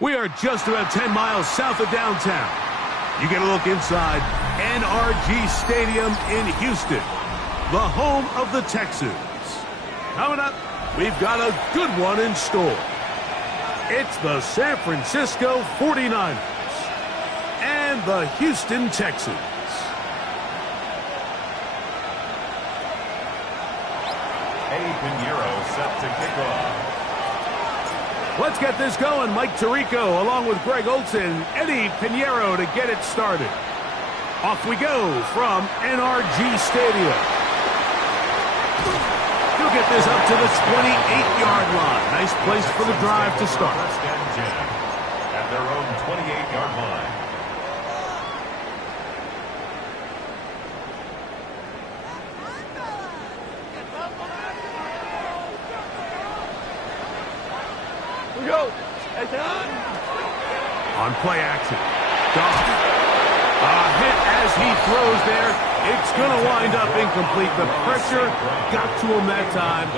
We are just about 10 miles south of downtown. You get a look inside NRG Stadium in Houston, the home of the Texans. Coming up, we've got a good one in store. It's the San Francisco 49ers and the Houston Texans. Eddie Pinheiro set to kick off. Let's get this going. Mike Tirico along with Greg Olsen, Eddie Pinheiro to get it started. Off we go from NRG Stadium. He'll get this up to the 28-yard line. Nice place for the drive to start. First and 10 at their own 28-yard line. On play action. Goff. A hit as he throws there. It's going to wind up incomplete. The pressure got to him that time,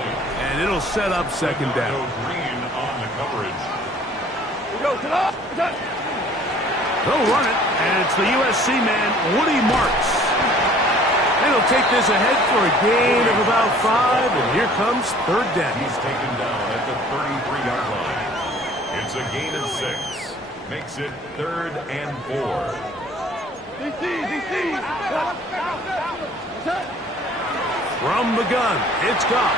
and it'll set up second down. Green on the coverage. They'll run it, and it's the USC man, Woody Marks. And he'll take this ahead for a gain of about 5, and here comes third down. He's taken down at the 33-yard line. It's a gain of 6. Makes it 3rd and 4. From the gun, it's Goff.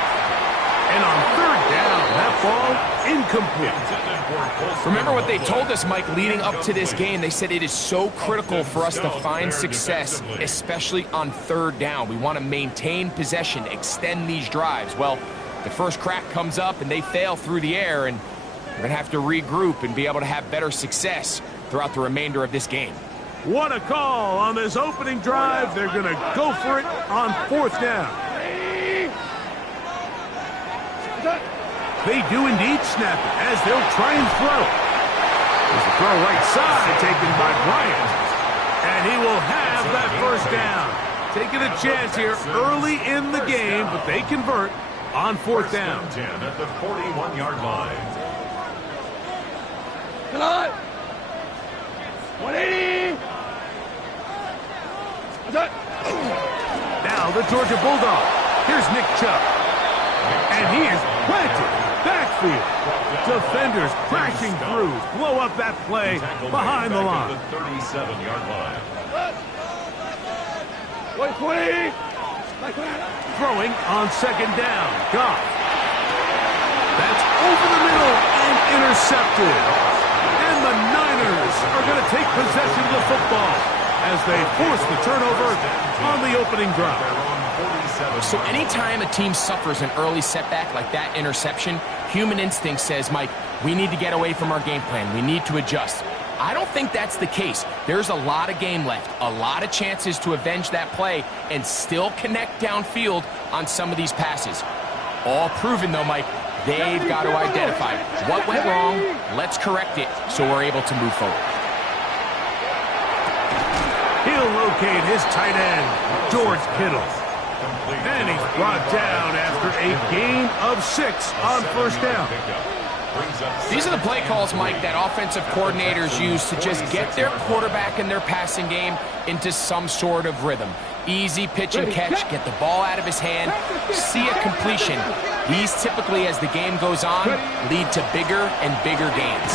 And on third down, that ball incomplete. Remember what they told us, Mike, leading up to this game. They said it is so critical for us to find success, especially on third down. We want to maintain possession, extend these drives. Well, the first crack comes up and they fail through the air, and we're going to have to regroup and be able to have better success throughout the remainder of this game. What a call on this opening drive. They're going to go for it on fourth down. They do indeed snap it as they'll try and throw. There's a throw right side taken by Bryant. And he will have that first down. Taking a chance here early in the game, but they convert on fourth down. 10 at the 41-yard line. Come on! 180! Now the Georgia Bulldog. Here's Nick Chubb. And he is planted. Backfield. Defenders crashing through. Blow up that play behind the line. The 37-yard line. 120! Throwing on second down. Goff. That's over the middle and intercepted. And the Niners are going to take possession of the football as they force the turnover on the opening drive. So anytime a team suffers an early setback like that interception, human instinct says, Mike, we need to get away from our game plan. We need to adjust. I don't think that's the case. There's a lot of game left, a lot of chances to avenge that play and still connect downfield on some of these passes. All proven, though, Mike, they've got to identify what went wrong, let's correct it so we're able to move forward. He'll locate his tight end, George Kittle. And he's brought down after a gain of 6 on first down. These are the play calls, Mike, that offensive coordinators use to just get their quarterback and their passing game into some sort of rhythm. Easy pitch and catch, get the ball out of his hand, see a completion. These typically, as the game goes on, lead to bigger and bigger gains.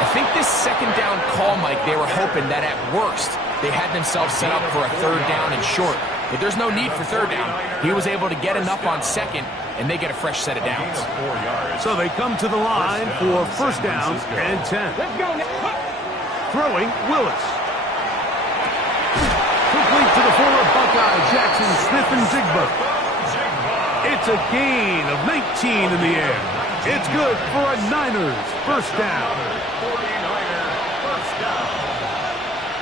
I think this second down call, Mike, they were hoping that at worst they had themselves set up for a third down and short. But there's no need for third down. He was able to get enough on second and they get a fresh set of downs. So they come to the line for first down and 10. Let's go now. Throwing, Willis. Complete to the former Buckeye, Jackson Smith-Njigba. It's a gain of 19 in the air. It's good for a Niners first down. 49er first down.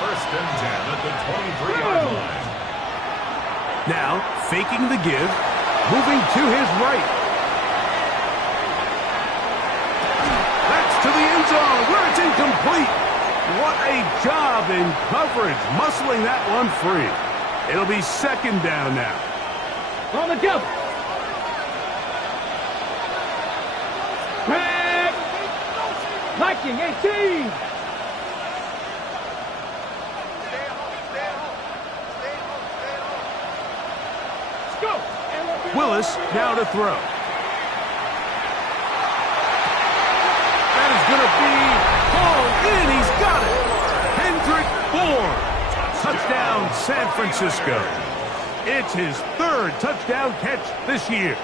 First and 10 at the 23-yard line. Now, faking the give, moving to his right. That's to the end zone where it's incomplete. What a job in coverage, muscling that one free. It'll be second down now. On the jump. Back. Viking 18. Let's go. Willis now to throw. That is going to be hauled in. He's got it. Kendrick Bourne. Touchdown, San Francisco. It's his third touchdown catch this year.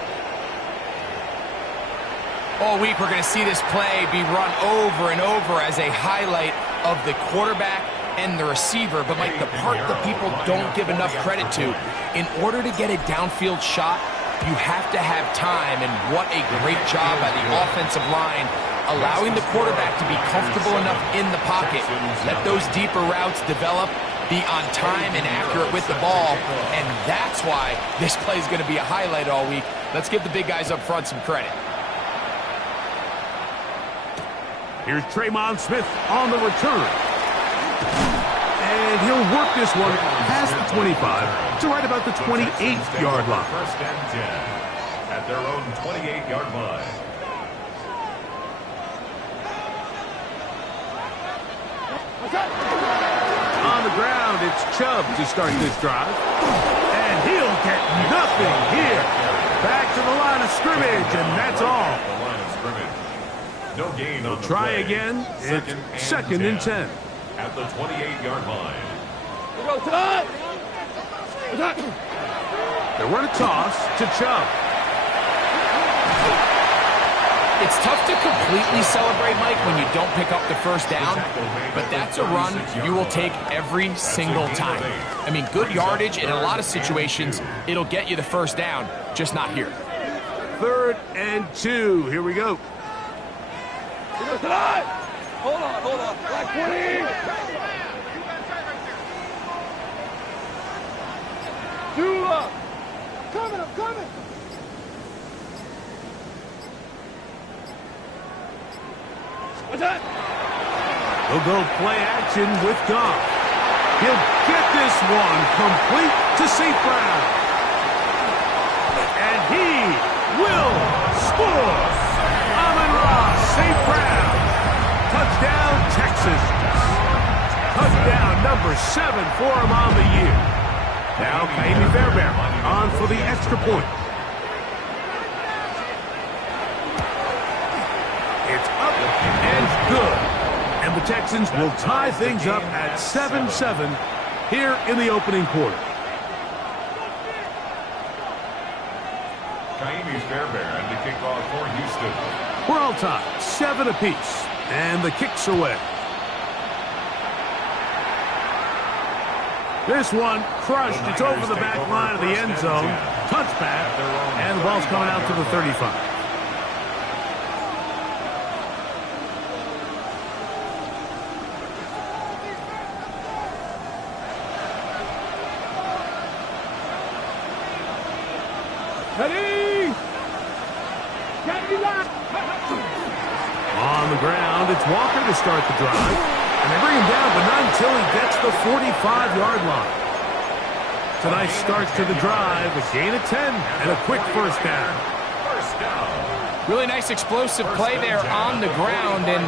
All week, we're going to see this play be run over and over as a highlight of the quarterback and the receiver. But, Mike, the part that people don't give enough credit to, in order to get a downfield shot, you have to have time. And what a great job by the offensive line, allowing the quarterback to be comfortable enough in the pocket. Let those deeper routes develop, be on time and accurate with the ball. And that's why this play is going to be a highlight all week. Let's give the big guys up front some credit. Here's Tremon Smith on the return. And he'll work this one past the 25 to right about the 28-yard line. First and 10 at their own 28-yard line. On the ground, it's Chubb to start this drive. And he'll get nothing here. Back to the line of scrimmage, and that's all. The line of scrimmage. No gain on the Try play. again. It's second and 10. At the 28-yard line. Go, Todd. They run a toss to Chubb. It's tough to completely celebrate, Mike, when you don't pick up the first down, but that's a run you will take every single time. I mean, good yardage, and in a lot of situations, it'll get you the first down, just not here. Third and 2. Here we go. Hold on. Black 20. Two up. I'm coming. What's that? He'll go play action with Goff. He'll get this one complete to St. Brown. And he will score. Amon-Ra St. Brown. Touchdown, Texas. Touchdown number 7 for him on the year. Now, Ka'imi Fairbairn on for the extra point. It's up and good. And the Texans will tie things up at 7-7 here in the opening quarter. Ka'imi Fairbairn to kick off for Houston. We're all tied, 7 apiece. And the kick's away. This one crushed. It's over the back line of the end zone. Touchback. And the ball's coming out to the 35. Ready? On the ground, it's Walker to start the drive. And they bring him down, but not until he gets the 45-yard line. It's a nice start to the drive, a gain of 10, and a quick first down. First down. Really nice explosive play there on the ground. And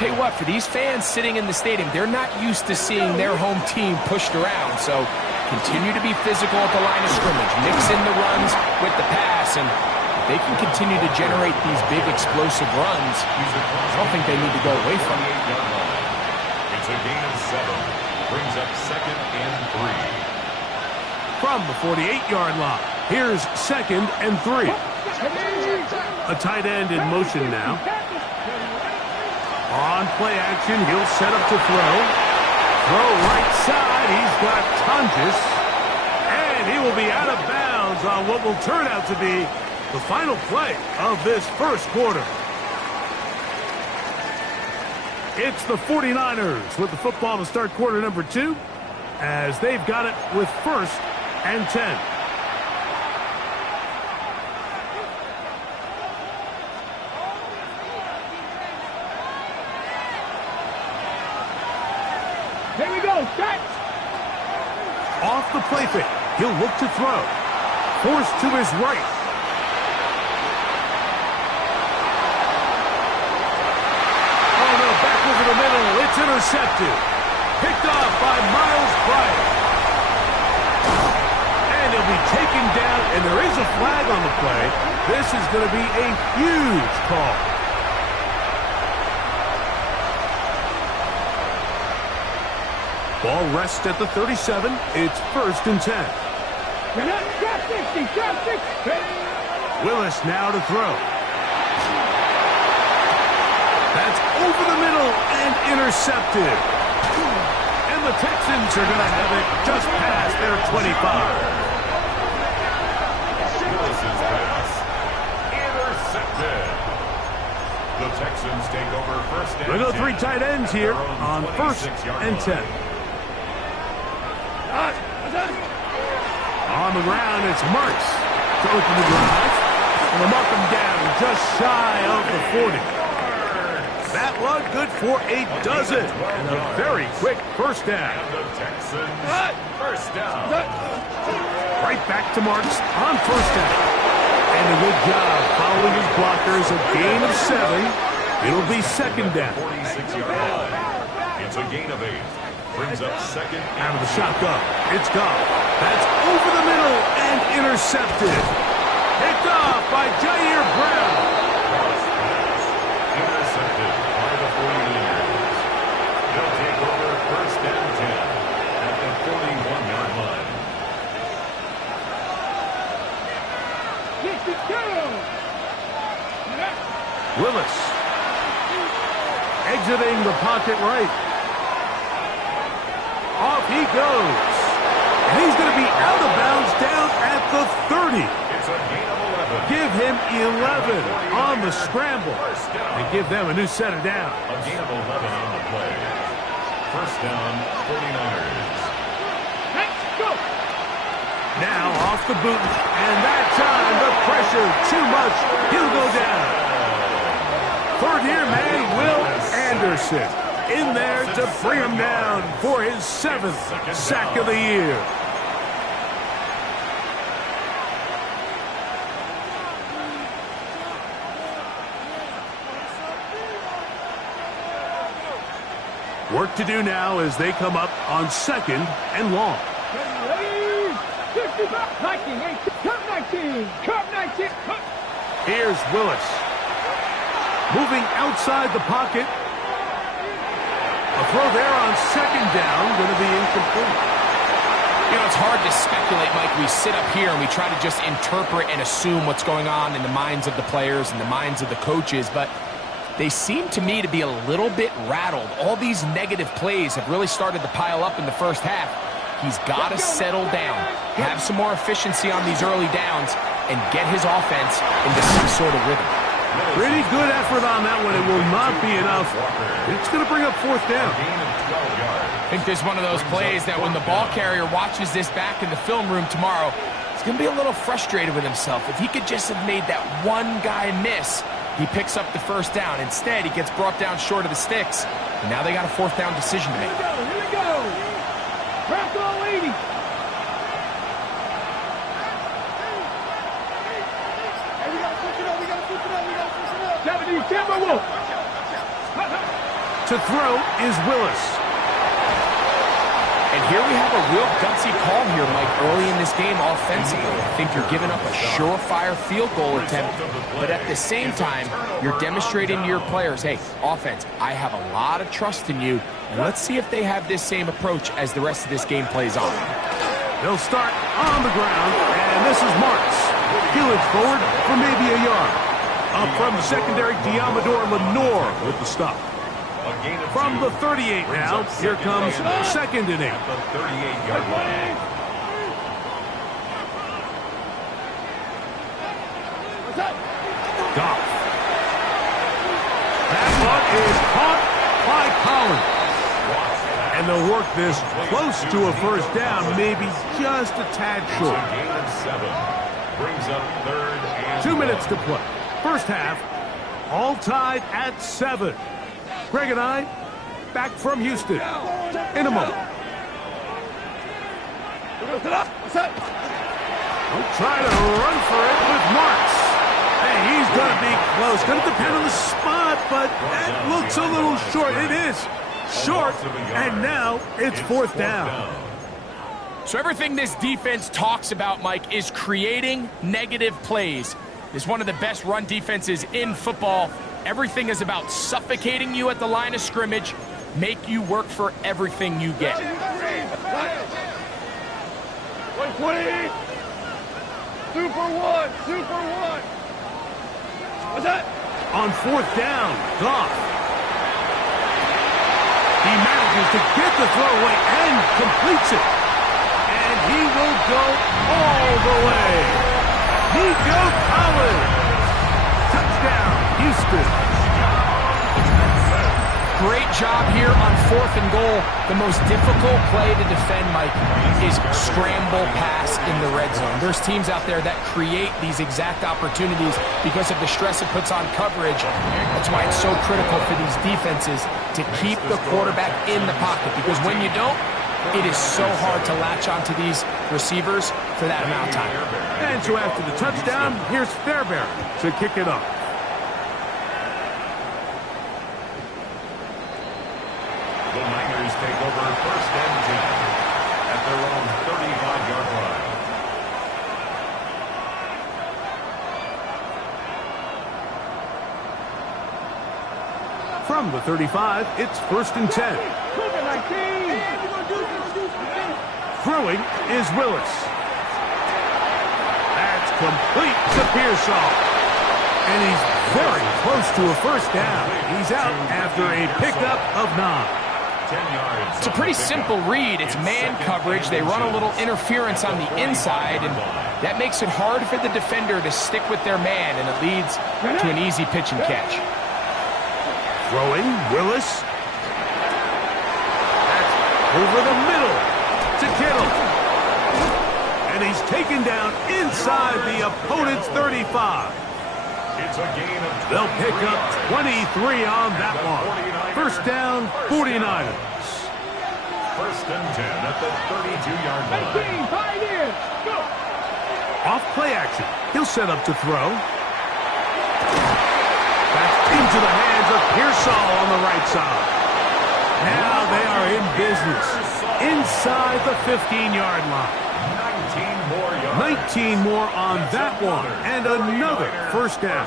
tell you what, for these fans sitting in the stadium, they're not used to seeing their home team pushed around. So continue to be physical at the line of scrimmage. Mix in the runs with the pass. And if they can continue to generate these big explosive runs, I don't think they need to go away from it. It's a gain of 7. Brings up second and 3. From the 48-yard line, here's second and 3. A tight end in motion now. On play action, he'll set up to throw. Throw right side, he's got Tonjes. And he will be out of bounds on what will turn out to be the final play of this first quarter. It's the 49ers with the football to start quarter number 2, as they've got it with 1st and 10. Here we go, set! Off the play fake, he'll look to throw. Forced to his right. Oh no, back over the middle, it's intercepted. Picked off by Miles Bryant. And he'll be taken down, and there is a flag on the play. This is going to be a huge call. Ball rests at the 37. It's 1st and 10. Willis now to throw. That's over the middle and intercepted. And the Texans are going to have it just past their 25. Willis's pass intercepted. The Texans take over 1st and 10. We'll go 3 tight ends here on 1st and 10. On the ground, it's Marks to open the drive. And they'll mark him down just shy of the 40. That one good for a dozen. And a very quick first down. And the Texans first down. Right back to Marks on first down. And a good job following his blockers. A gain of 7. It'll be 2nd down. 46-yard line. It's a gain of 8. Brings up 2nd Out of the shotgun. It's gone. That's over the middle and intercepted. Picked off by Jair Brown. Intercepted by the 49ers. They'll take over 1st and 10 at the 41-yard line. Willis exiting the pocket right. Off he goes. And he's going to be out of bounds down at the 30. It's a gain of 11. Give him 11 on the scramble. And give them a new set of downs. A gain of 11 on the play. First down, 49ers. Let's go! Now off the boot. And that time, the pressure too much. He'll go down. Third-year man, Will Anderson, in there to bring him down for his 7th sack of the year. Work to do now as they come up on 2nd and long. Ready? 65, 19, 18, Cup 19, Here's Willis. Moving outside the pocket. A throw there on 2nd down, going to be incomplete. You know, it's hard to speculate, Mike. We sit up here and we try to just interpret and assume what's going on in the minds of the players and the minds of the coaches, but they seem to me to be a little bit rattled. All these negative plays have really started to pile up in the first half. He's got to settle down, have some more efficiency on these early downs, and get his offense into some sort of rhythm. Pretty good effort on that one. It will not be enough. It's going to bring up 4th down. I think there's one of those plays that when the ball carrier watches this back in the film room tomorrow, he's going to be a little frustrated with himself. If he could just have made that one guy miss, he picks up the first down. Instead, he gets brought down short of the sticks, and now they got a 4th down decision to make. Here we go. Crack all 80. To throw is Willis. And here we have a real gutsy call here, Mike, early in this game offensively. I think you're giving up a surefire field goal attempt, but at the same time, you're demonstrating to your players, hey, offense, I have a lot of trust in you, and let's see if they have this same approach as the rest of this game plays on. They'll start on the ground, and this is Marks. He'll look forward for maybe a yard. Up from the secondary, Diamador Lenore with the stop. A gain of From 2 the 38 brings now, up here comes second and 8 2nd and 8. at the 38-yard line. Goff. That one is caught by Collins. And they'll work this close to a first down, maybe just a tad It's short. a gain of 7. Brings up 3rd and 2 minutes 1. to play. First half, all tied at 7. Greg and I, back from Houston in a moment. We'll try to run for it with Marks. Hey, he's going to be close. Going to depend on the spot, but that looks a little short. It is short, and now it's fourth down. So everything this defense talks about, Mike, is creating negative plays. It's one of the best run defenses in football. Everything is about suffocating you at the line of scrimmage, make you work for everything you get. 120. Super one. What's that? On fourth down, Goff. He manages to get the throw away and completes it. And he will go all the way. Nico Collins. Touchdown, Houston. Great job here on 4th and goal. The most difficult play to defend, Mike, is scramble pass in the red zone. There's teams out there that create these exact opportunities because of the stress it puts on coverage. That's why it's so critical for these defenses to keep the quarterback in the pocket, because when you don't, it is so hard to latch onto these receivers for that amount of time. And so after the touchdown, here's Fairbairn to kick it off. The Niners take over 1st and 10 at their own 35-yard line. From the 35, it's 1st and 10. Throwing is Willis. That's complete to Pearsall. And he's very close to a first down. He's out after a pickup of 9. 10 yards. It's a pretty simple read. It's man coverage. They run a little interference on the inside, and that makes it hard for the defender to stick with their man, and it leads to an easy pitch and catch. Throwing, Willis. That's over the middle to Kittle. And he's taken down inside the opponent's 35. It's a gain of 23 They'll pick up 23 on that one. First down, 49ers. 1st and 10 at the 32-yard line. 19, tied in. Go. Off play action. He'll set up to throw. That's into the hands of Pearsall on the right side. Now they are in business inside the 15-yard line. 19 more yards. 19 more on that one, and another first down.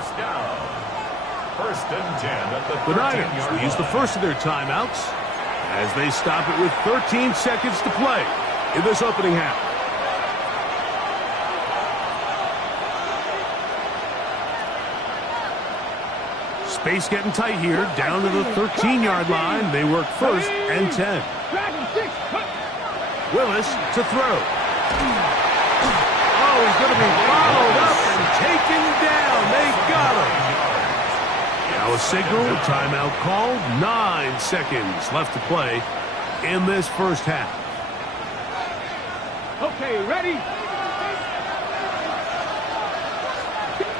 1st and 10 at the The Niners 13-yard will use the line. first of their timeouts as they stop it with 13 seconds to play in this opening half. Space getting tight here, down to the 13-yard line. They work 1st and 10. Dragon 6. Willis to throw. Oh, he's going to be followed up and taken down. They got him. Now a signal, timeout called. 9 seconds left to play in this first half. Okay, ready?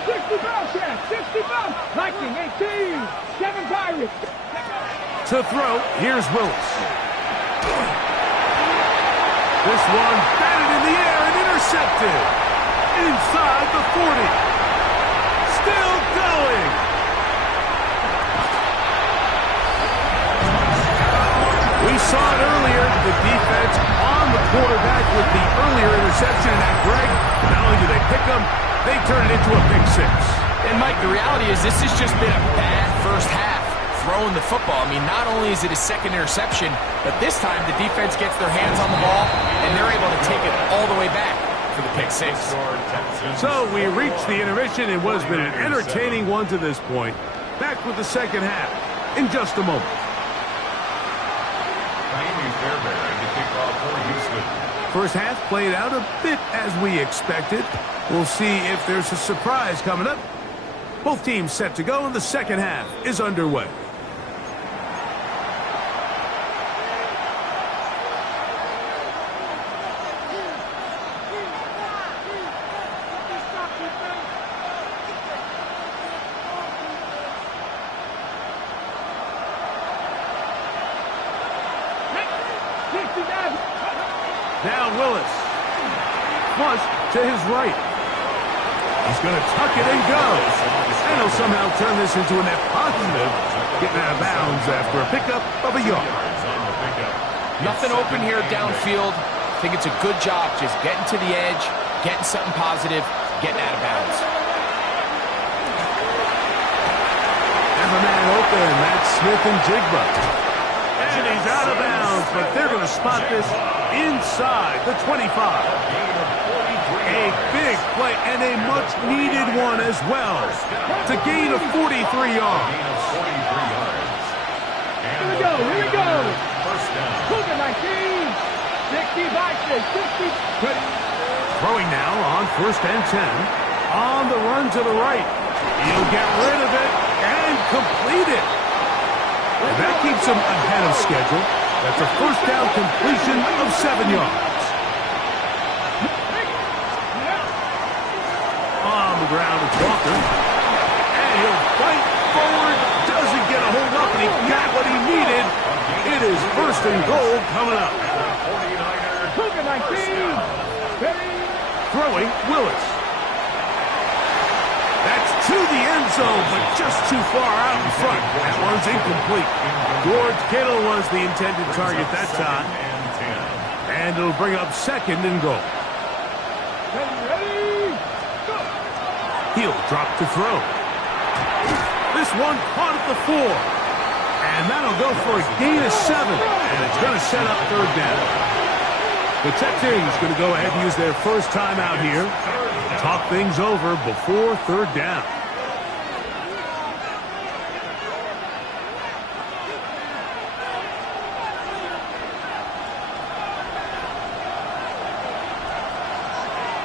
60 Bellshack, 60 Bell. Viking 18, 7 Pirates. To throw, here's Willis. This one batted in the air and intercepted. Inside the 40. Still going. We saw it earlier, the defense on the quarterback with the earlier interception. And Greg, not only do they pick him, they turn it into a pick 6. And, Mike, the reality is this has just been a bad first half throwing the football. I mean, not only is it his 2nd interception, but this time the defense gets their hands on the ball, and they're able to take it all the way back. for the pick six. So we reached the intermission. It was been an entertaining one to this point. Back with the second half in just a moment. First half played out a bit as we expected. We'll see if there's a surprise coming up. Both teams set to go, and the second half is underway. Now Willis. Flush to his right. He's going to tuck it and go. And he'll somehow turn this into a net positive. Getting out of bounds after a pickup of a yard. Nothing open here downfield. I think it's a good job just getting to the edge, getting something positive, getting out of bounds. And the man open, that's Smith-Njigba. And he's out of bounds, but they're going to spot this inside the 25. A big play and a much-needed one as well. It's a gain of 43 yards. Here we go, here we go. Cougar 19. 60. Throwing now on 1st and 10. On the run to the right. He'll get rid of it and complete it. That keeps him ahead of schedule. That's a first down completion of 7 yards. On the ground, it's Walker. And he'll fight forward. Doesn't get a hold up, and he got what he needed. It is 1st and goal coming up. Cougar 19. Throwing, Willis. That's to the end zone, but just too far out in front. That one's incomplete. George Kittle was the intended target that time. And it'll bring up 2nd and goal. He'll drop to throw. This one caught at the 4. And that'll go for a gain of 7. And it's going to set up 3rd down. The Texans going to go ahead and use their first timeout here. Talk things over before 3rd down.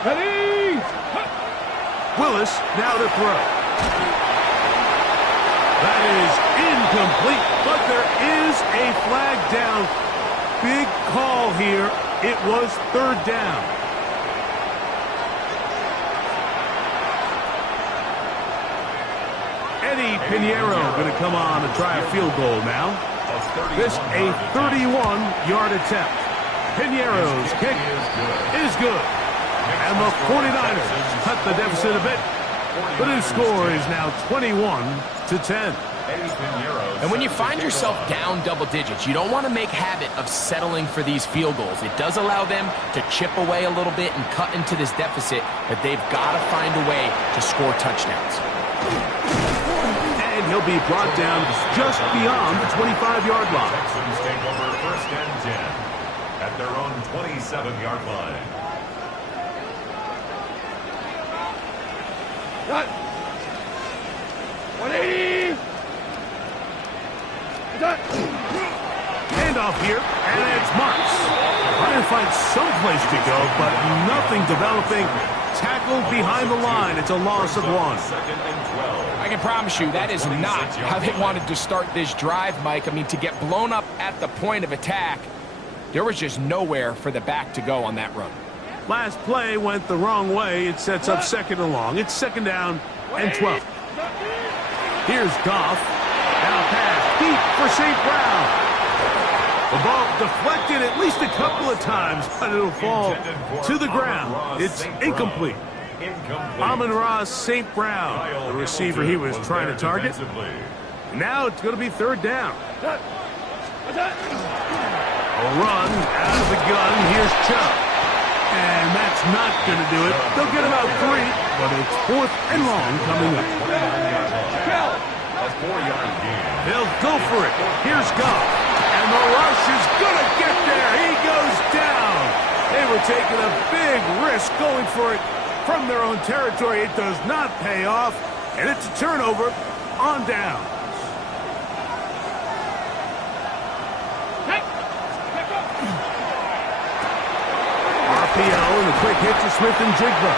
Ready? Willis now to throw. That is incomplete, but there is a flag down. Big call here. It was 3rd down. Eddie Pinheiro going to come on and try a field goal now. This a 31-yard attempt. Pinheiro's kick is good. And the 49ers cut the deficit a bit. The new score is now 21-10. And when you find yourself down double digits, you don't want to make habit of settling for these field goals. It does allow them to chip away a little bit and cut into this deficit, but they've got to find a way to score touchdowns. And he'll be brought down just beyond the 25-yard line. Texans take over 1st and 10 at their own 27-yard line. Cut. 180. Cut. Handoff here, and it's Marks. Trying to find someplace to go, but nothing developing. Tackled behind the line. It's a loss of 1. 2nd and 12. I can promise you that is not how they wanted to start this drive, Mike. I mean, to get blown up at the point of attack, there was just nowhere for the back to go on that run. Last play went the wrong way. It sets up 2nd and long. It's 2nd down and 12. Here's Goff. Now pass deep for St. Brown. The ball deflected at least a couple of times, but it'll fall to the ground. It's incomplete. Amon-Ra St. Brown, the receiver he was trying to target. Now it's going to be 3rd down. A run out of the gun. Here's Chubb. And that's not going to do it. They'll get about 3, but it's 4th and long coming up. They'll go for it. Here's Goff. And the rush is going to get there. He goes down. They were They're taking a big risk going for it from their own territory. It does not pay off, and it's a turnover on down. RPO and a quick hit to Smith-Njigba.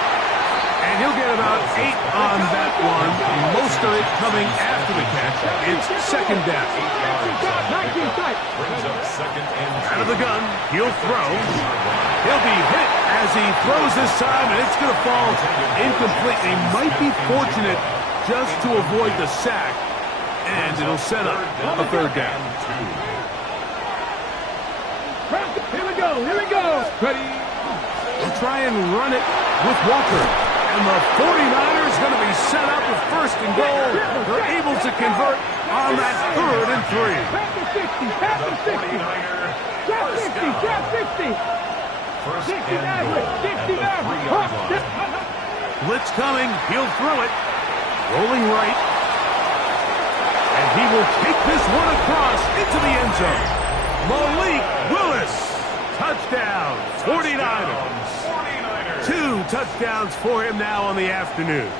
And he'll get about 8 on that one, most of it coming after the catch. It's second down. Out of the gun, he'll throw. He'll be hit as he throws this time, and it's going to fall incomplete. He might be fortunate just to avoid the sack, and it'll set up a third down. Here we go. Ready. They'll try and run it with Walker. And the 49ers going to be set up with first and goal. They're able to convert on that 3rd and 3. Tap the 60. Tap 60. First 60 and average. goal 60 at the 3-yard line. Blitz coming. He'll throw it. Rolling right. And he will take this one across into the end zone. Malik Willis. Touchdown. 49ers. 2 touchdowns for him now on the afternoon.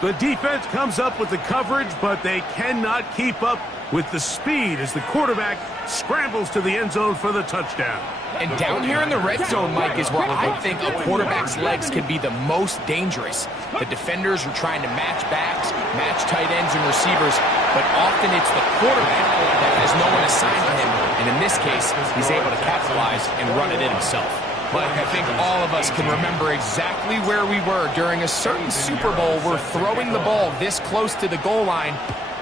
The defense comes up with the coverage, but they cannot keep up with the speed as the quarterback scrambles to the end zone for the touchdown. And down here in the red zone, Mike, is where I think a quarterback's legs can be the most dangerous. The defenders are trying to match backs, match tight ends and receivers, but often it's the quarterback that has no one assigned to him, and in this case, he's able to capitalize and run it in himself. Mike, I think all of us can remember exactly where we were during a certain Super Bowl where throwing the ball this close to the goal line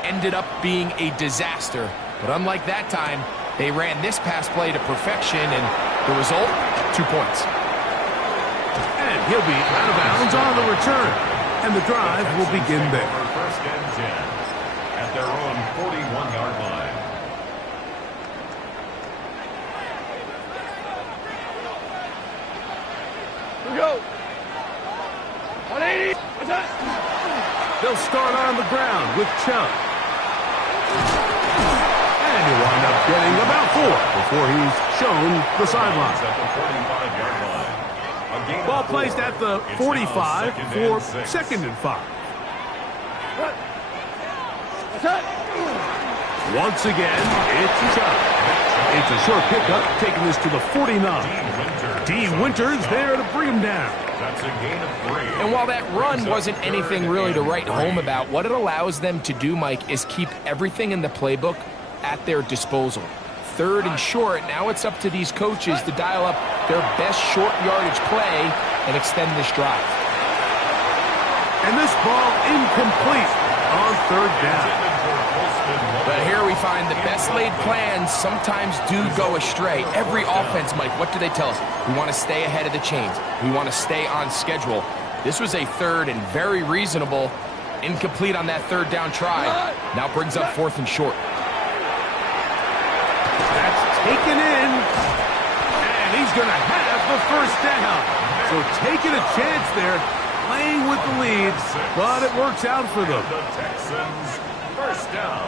ended up being a disaster. But unlike that time, they ran this pass play to perfection, and the result, 2 points. And he'll be out of bounds on the return, and the drive will begin there. First and 10 at their own 41-yard line. Go. 180. They'll start on the ground with Chubb. And he'll wind up getting about 4 before he's shown the sideline. At the 45-yard line. A gain of Ball 4. placed at the It's 45 now for second and 6. 2nd and 5. Once again, it's Chubb. It's a short pickup, taking this to the 49. D. Winters there to bring him down. That's a gain of 3. And while that run wasn't anything really to write home about, what it allows them to do, Mike, is keep everything in the playbook at their disposal. 3rd and short, now it's up to these coaches to dial up their best short yardage play and extend this drive. And this ball incomplete on 3rd down. But here we find the best laid plans sometimes do go astray. Every offense, Mike, what do they tell us? We want to stay ahead of the chains. We want to stay on schedule. This was a 3rd and very reasonable. Incomplete on that 3rd down try. Now brings up 4th and short. That's taken in. And he's going to have the first down. So taking a chance there, playing with the lead, but it works out for them. The Texans, first down.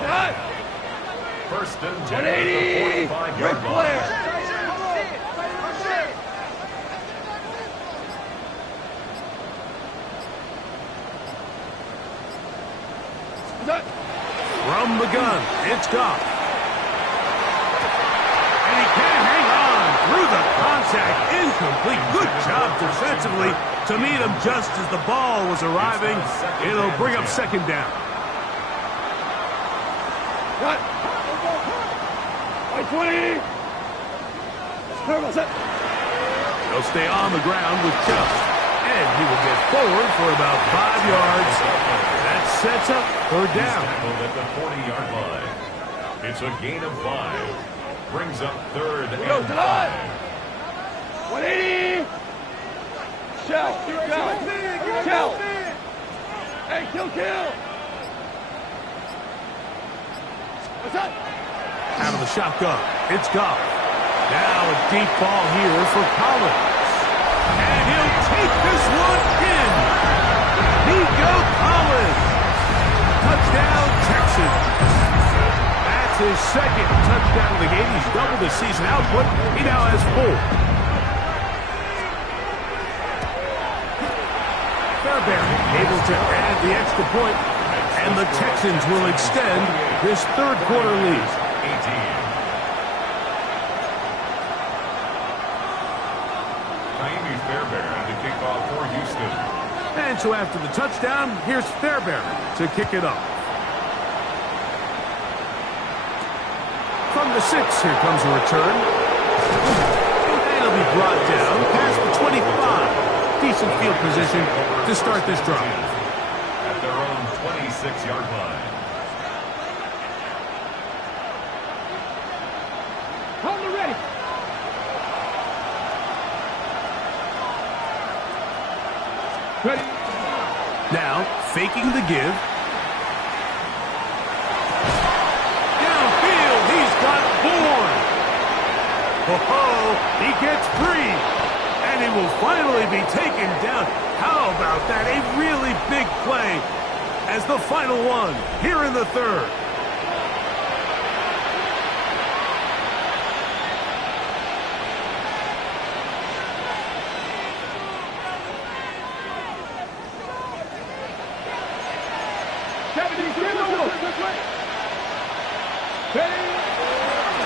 First and 10 at the 45-yard line. From the gun, it's Goff. And he can't hang on through the contact. Incomplete. Good job defensively to meet him just as the ball was arriving. It'll bring up 2nd down. Cut. 20. They'll stay on the ground with Chubb. And he will get forward for about 5 yards. That sets up 3rd down. At the 40-yard line. It's a gain of 5. Brings up 3rd and 5. 180. Shell. Shell. Hey, kill. What's up? Out of the shotgun, it's Goff. Now a deep ball here for Collins. And he'll take this one in. Nico Collins. Touchdown, Texans. That's his second touchdown of the game. He's doubled his season output. He now has 4. Fairbairn able to add the extra point, and the Texans will extend this third quarter lead. 18. Ka'imi Fairbairn to kick off for Houston. And so after the touchdown, here's Fairbairn to kick it off. From the 6, here comes a return. And it'll be brought down past the 25. Decent field position to start this drive. At their own 26-yard line. Hold it ready. Ready. Now, faking the give. Downfield, he's got Bourne. Oh, he gets free. And he will finally be taken down. How about that? A really big play as the final one here in the third.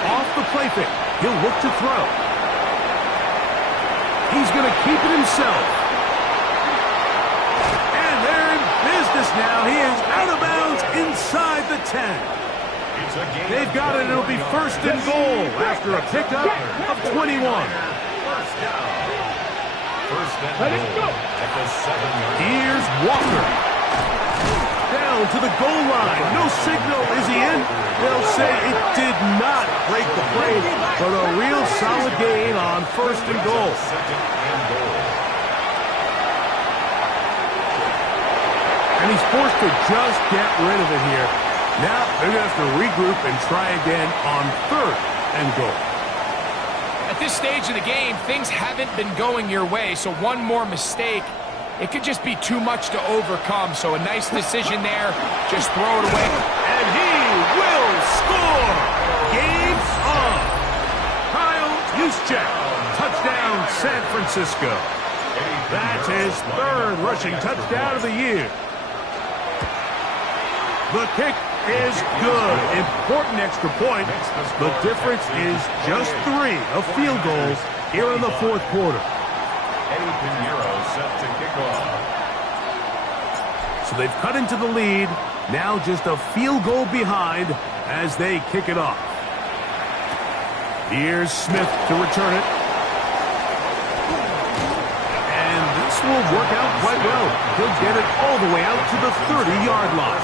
Off the play fake. He'll look to throw. He's going to keep it himself. And they're in business now. He is out of bounds inside the 10. They've got it. It'll be first and goal after a pickup of 21. First and goal at the 7-yard line. Here's Walker. Down to the goal line. No signal. Is he in? They'll say it did not break the play, but a real solid gain on first and goal. And he's forced to just get rid of it here. Now they're going to have to regroup and try again on third and goal. At this stage of the game, things haven't been going your way, so one more mistake, it could just be too much to overcome. So a nice decision there. Just throw it away. And he will score. Game's on. Kyle Juszczyk. Touchdown, San Francisco. That's his third rushing touchdown of the year. The kick is good. Important extra point. The difference is just 3 of field goals here in the fourth quarter. Eddie Pinheiro set to kick off. So they've cut into the lead. Now just a field goal behind as they kick it off. Here's Smith to return it. And this will work out quite well. He'll get it all the way out to the 30-yard line.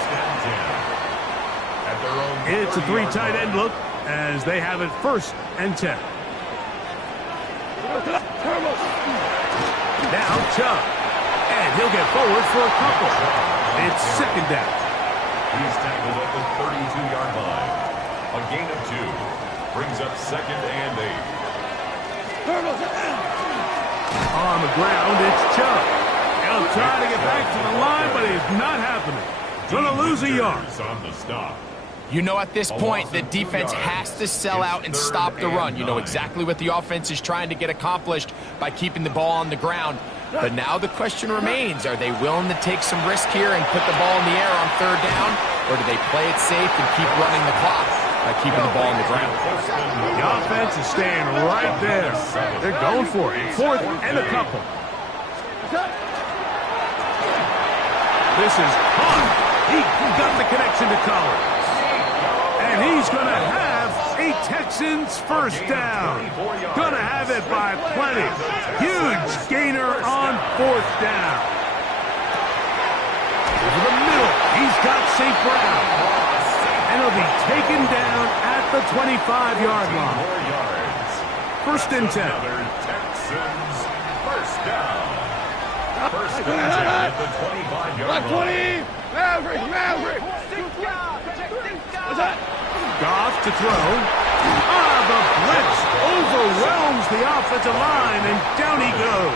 It's a 3 tight end look as they have it first and 10. Now Chubb. And he'll get forward for a couple. It's second down. He's tackled at the 32-yard line. A gain of 2. Brings up second and 8. On the ground, it's Chubb. He'll try to get back to the line, but it's not happening. Going to lose a yard. On the stop. You know, at this point, the defense has to sell out and stop the run. You know exactly what the offense is trying to get accomplished by keeping the ball on the ground. But now the question remains, are they willing to take some risk here and put the ball in the air on third down? Or do they play it safe and keep running the clock by keeping the ball on the ground? The offense is staying right there. They're going for it. Fourth and a couple. This is caught. He got the connection to Collins. And he's going to have a Texans first down. Going to have it by plenty. Huge gainer on fourth down. Over the middle, he's got St. Brown. And he'll be taken down at the 25-yard line. First and 10. Texans first down. First and 10 at the 25-yard line. Maverick. What's that? Goff to throw. The blitz overwhelms the offensive line, and down he goes.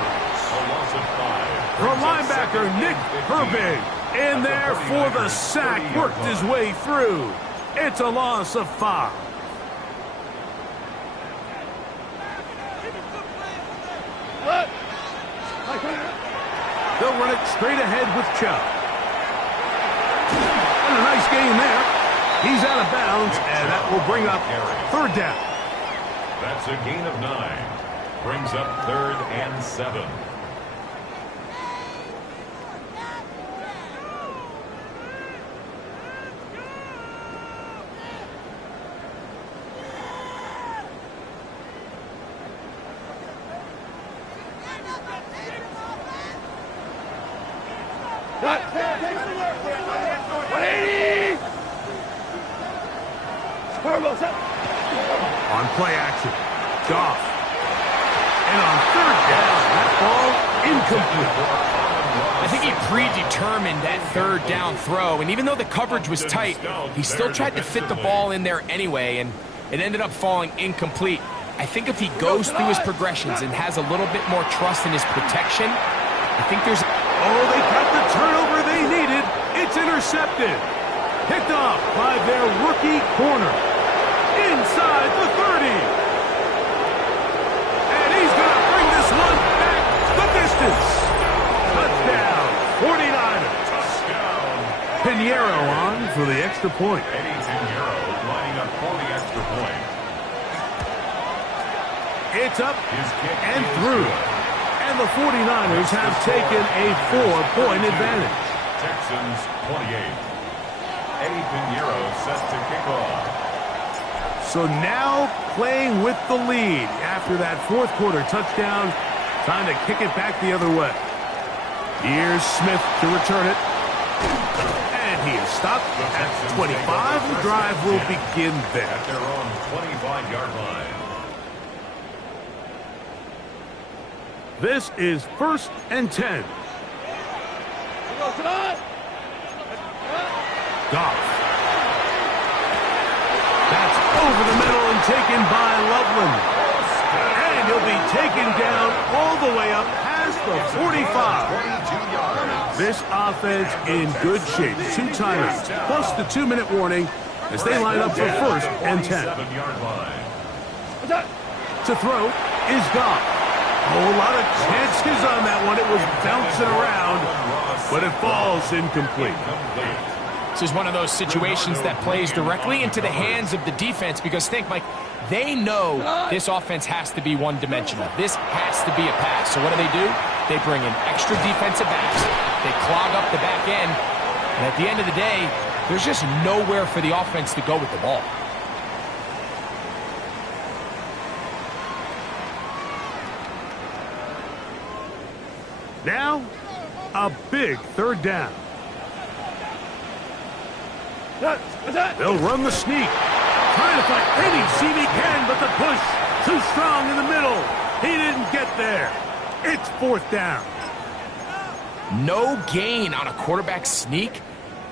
A loss of 5. The linebacker, Nick Herbig, in there for the sack, worked his way through. It's a loss of 5. They'll run it straight ahead with Chubb. And a nice gain there. He's out of bounds, and that will bring up 3rd down. That's a gain of 9. Brings up 3rd and 7. On play action, Goff. And on 3rd down, that ball incomplete. I think he predetermined that 3rd down throw, and even though the coverage was tight, he still tried to fit the ball in there anyway, and it ended up falling incomplete. I think if he goes through his progressions and has a little bit more trust in his protection, I think there's... Oh, they got the turnover they needed. It's intercepted. Picked off by their rookie corner. Inside the 30. And he's going to bring this one back the distance. Touchdown, 49ers. Touchdown. Pinheiro on for the extra point. Eddie Pinheiro lining up for the extra point. It's up His kick and is through. good. And the 49ers have taken a 4-point advantage. Texans 28. Eddie Pinheiro set to kick off. So now playing with the lead after that 4th quarter touchdown. Time to kick it back the other way. Here's Smith to return it. And he is stopped at 25. The drive will begin there. At their own 25-yard line. This is 1st and 10. Goff. That's over the middle and taken by Loveland. And he'll be taken down all the way up past the 45. 22 yards. This offense in good shape. 2 timeouts, plus the 2-minute warning as they line up for 1st and 10. 47-yard line. To throw is Goff. A whole lot of chances on that one. It was bouncing around, but it falls incomplete. This is one of those situations that plays directly into the hands of the defense because think, Mike, they know this offense has to be one-dimensional. This has to be a pass. So what do? They bring in extra defensive backs. They clog up the back end. And at the end of the day, there's just nowhere for the offense to go with the ball. Now, a big 3rd down. They'll run the sneak. Trying to find any seam he can, but the push too strong in the middle. He didn't get there. It's 4th down. No gain on a quarterback sneak?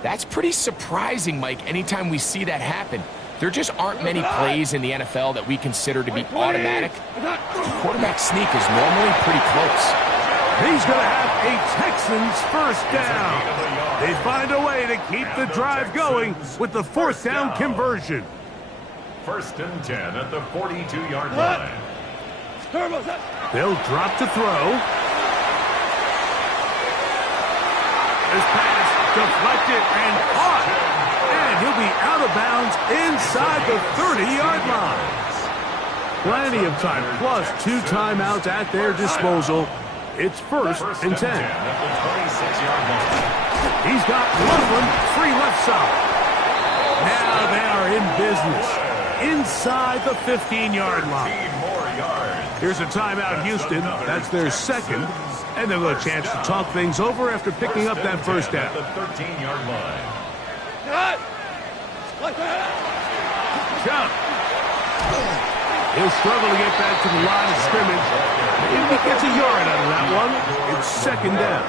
That's pretty surprising, Mike, anytime we see that happen. There just aren't many plays in the NFL that we consider to be automatic. Quarterback sneak is normally pretty close. He's going to have a Texans 1st down. They find a way to keep the drive going with the 4th down conversion. 1st and 10 at the 42-yard line. They'll drop to throw. This pass deflected and caught. And he'll be out of bounds inside the 30-yard line. Plenty of time, plus 2 timeouts at their disposal. It's 1st and 10. At the 26-yard line. He's got Loveland free left side. Now they are in business inside the 15-yard line. 15 more yards. Here's a timeout, Houston. That's their 2nd. And they'll get a chance to talk things over after picking up that 1st down. At the 13-yard line. Chubb. He'll struggle to get back to the line of scrimmage. Maybe he gets a yard out of that one. It's 2nd down.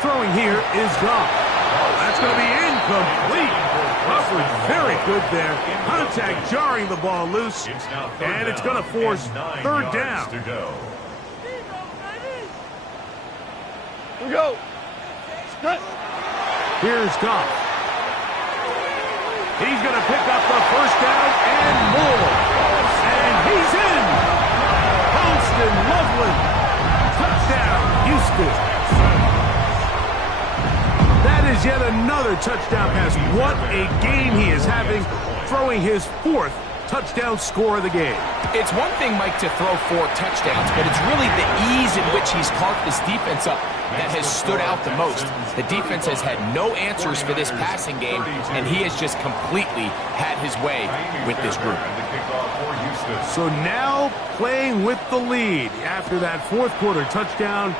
Throwing here is Goff. That's going to be incomplete. Crawford very good there. Contact jarring the ball loose. And it's going to force 3rd down. To go. Here we go. Here's Goff. He's going to pick up the first down and more. And he's in. Holston Loveland. Touchdown, Houston. That is yet another touchdown pass. What a game he is having, throwing his 4th touchdown score of the game. It's one thing, Mike, to throw 4 touchdowns, but it's really the ease in which he's carved this defense up that has stood out the most. The defense has had no answers for this passing game, and he has just completely had his way with this group. So now playing with the lead after that 4th quarter touchdown,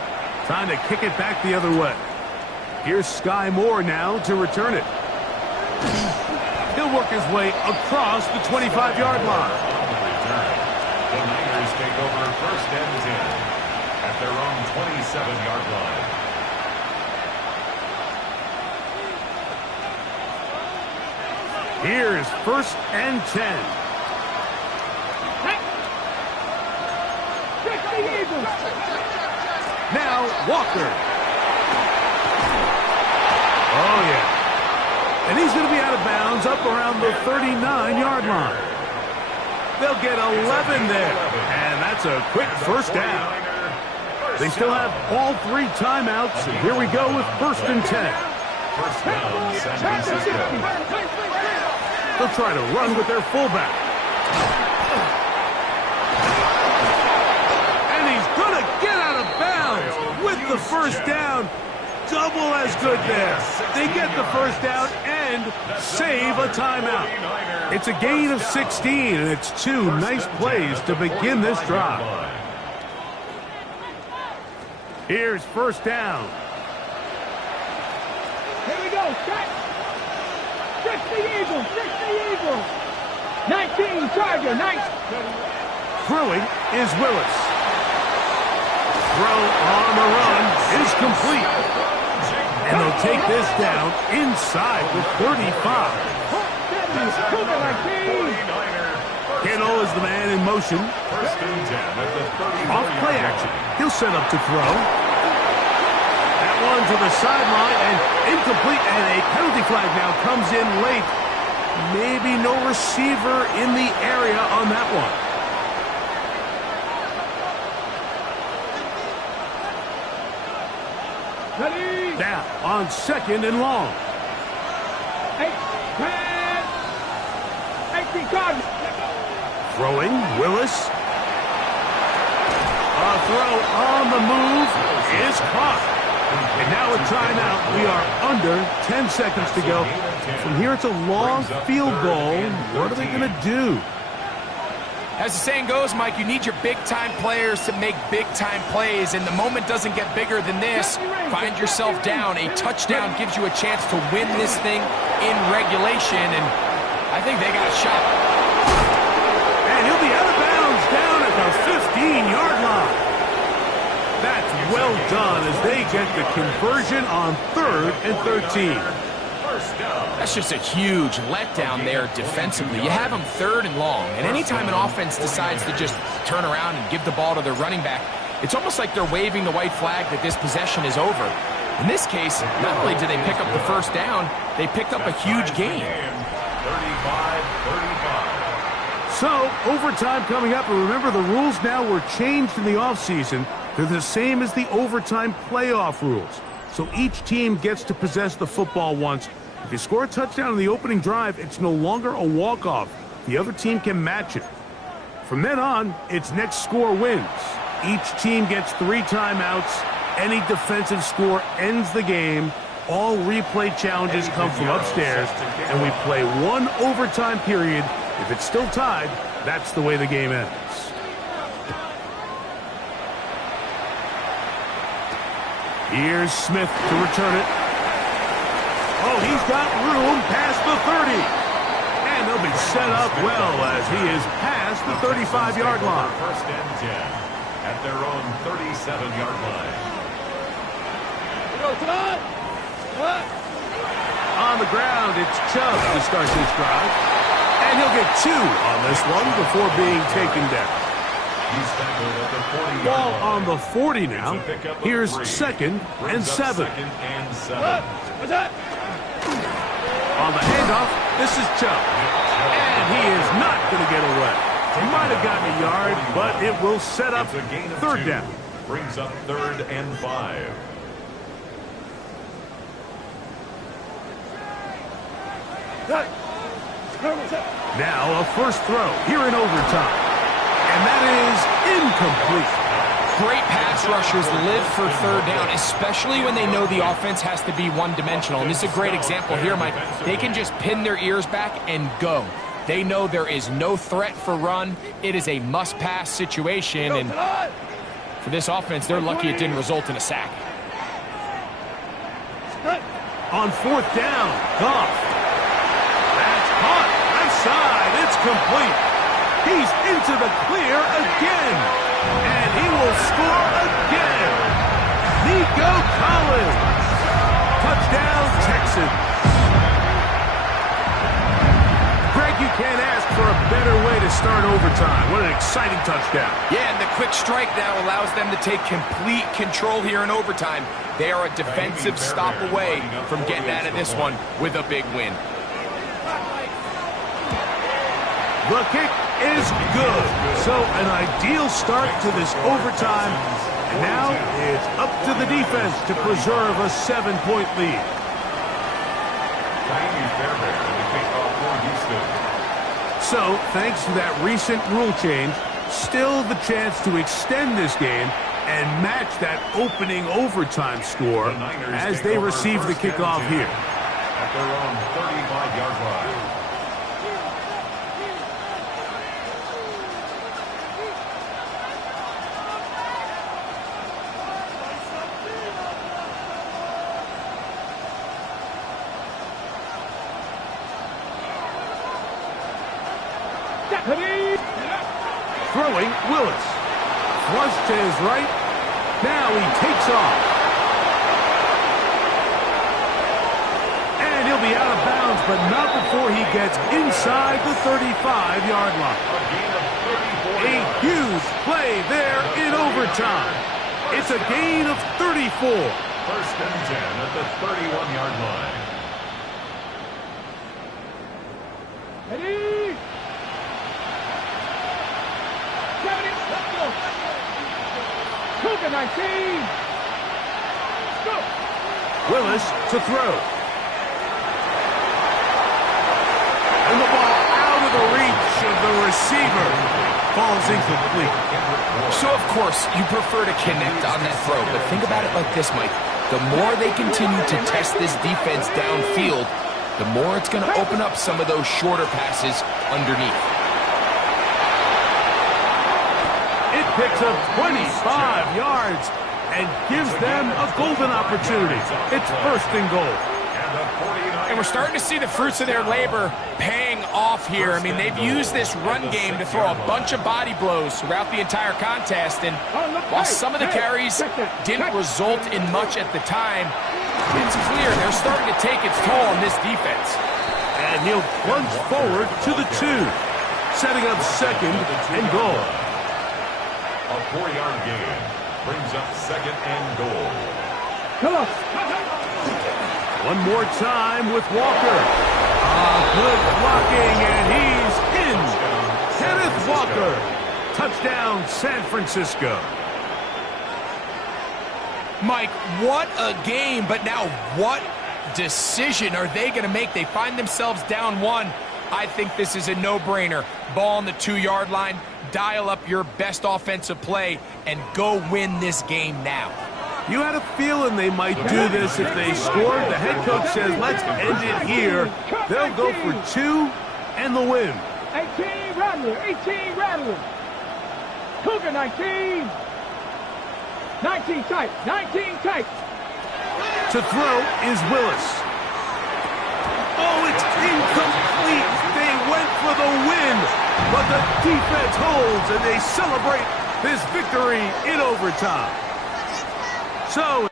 trying to kick it back the other way. Here's Sky Moore now to return it. He'll work his way across the 25-yard line. The Niners take over 1st and 10 at their own 27-yard line. Here's 1st and 10. Now Walker. Oh, yeah. And he's going to be out of bounds up around the 39-yard line. They'll get 11 there. And that's a quick first down. They still have all 3 timeouts. And here we go with 1st and 10. First down, San Francisco. They'll try to run with their fullback. And he's going to get out of bounds with the first down. Double as good there. They get the first down and save a timeout. It's a gain of 16, and it's 2 nice plays to begin this drive. Here's 1st down. Here we go, set. 60 Eagles, 60 Eagles. 19 Charger, nice. Throwing is Willis. Throw on the run is complete. And they'll take this down inside the 35. Kittle is the man in motion. 1st and 10 at the 30. Off play action. He'll set up to throw. That one to the sideline and incomplete. And a penalty flag now comes in late. Maybe no receiver in the area on that one. Now on 2nd and long. 18 Charger. Throwing, Willis. A throw on the move is caught. And now a timeout. We are under 10 seconds to go. From here, it's a long field goal. What are they going to do? As the saying goes, Mike, you need your big-time players to make big-time plays, and the moment doesn't get bigger than this. Find yourself down. A touchdown gives you a chance to win this thing in regulation, and I think they got a shot. And he'll be out of bounds down at the 15-yard line. That's well done as they get the conversion on 3rd and 13. That's just a huge letdown there defensively. You have them 3rd and long, and anytime an offense decides to just turn around and give the ball to their running back, it's almost like they're waving the white flag that this possession is over. In this case, not only do they pick up the first down, they picked up a huge gain. 35-35. So, overtime coming up, and remember the rules now were changed in the offseason. They're the same as the overtime playoff rules. So each team gets to possess the football once. If you score a touchdown in the opening drive, it's no longer a walk-off. The other team can match it. From then on, it's next score wins. Each team gets 3 timeouts. Any defensive score ends the game. All replay challenges come from upstairs, and we play 1 overtime period. If it's still tied, that's the way the game ends. Here's Smith to return it. Oh, he's got room past the 30. And they'll be set up well as he is past the 35-yard line. 1st and 10 at their own 37-yard line. On the ground, it's Chubb to start this drive. And he'll get 2 on this one before being taken down. He's tackled at the 40-yard Ball line. on the 40 now. Here's 2nd and 7. Second and 7. What's that? On the handoff, this is Chubb. And he is not going to get away. He might have gotten a yard, but it will set up third down. Brings up 3rd and 5. Now a first throw here in overtime. And that is incomplete. Great pass rushers live for third down, especially when they know the offense has to be one-dimensional. And this is a great example here, Mike. They can just pin their ears back and go. They know there is no threat for run. It is a must-pass situation. And for this offense, they're lucky it didn't result in a sack. On fourth down, Goff. That's caught. Outside. It's complete. He's into the clear again. And he will score again. Nico Collins. Touchdown, Texans. Greg, you can't ask for a better way to start overtime. What an exciting touchdown. Yeah, and the quick strike now allows them to take complete control here in overtime. They are a defensive stop away from getting out of this one with a big win. The kick is good. So an ideal start to this overtime. And now it's up to the defense to preserve a 7-point lead. So, thanks to that recent rule change, still the chance to extend this game and match that opening overtime score as they receive the kickoff here. At their own 35-yard line. Throwing, Willis. Flush to his right. Now he takes off. And he'll be out of bounds, but not before he gets inside the 35-yard line. A huge play there in overtime. It's a gain of 34. First and 10 at the 31-yard line. Ready? Cougar 19. Go. Willis to throw. And the ball out of the reach of the receiver. Falls incomplete. So, of course, you prefer to connect on that throw, but think about it like this, Mike. The more they continue to test this defense downfield, the more it's going to open up some of those shorter passes underneath. It picks up 25 yards and gives them a golden opportunity. It's first and goal. And we're starting to see the fruits of their labor paying off here. I mean, they've used this run game to throw a bunch of body blows throughout the entire contest. And while some of the carries didn't result in much at the time, it's clear they're starting to take its toll on this defense. And he'll plunge forward to the 2, setting up second and goal. A 4-yard gain brings up second and goal. Come on. One more time with Walker. Good blocking, and he's in. Kenneth Walker. Touchdown, San Francisco. Mike, what a game, but now what decision are they going to make? They find themselves down 1. I think this is a no-brainer. Ball on the 2-yard line, dial up your best offensive play, and go win this game now. You had a feeling they might do this if they scored. The head coach says, let's end it here. They'll go for 2 and the win. 18 Rattler, 18 Rattler. Cougar 19. 19 tight, 19 tight. To throw is Willis. Oh, it's incomplete. They went for the win, but the defense holds, and they celebrate this victory in overtime. So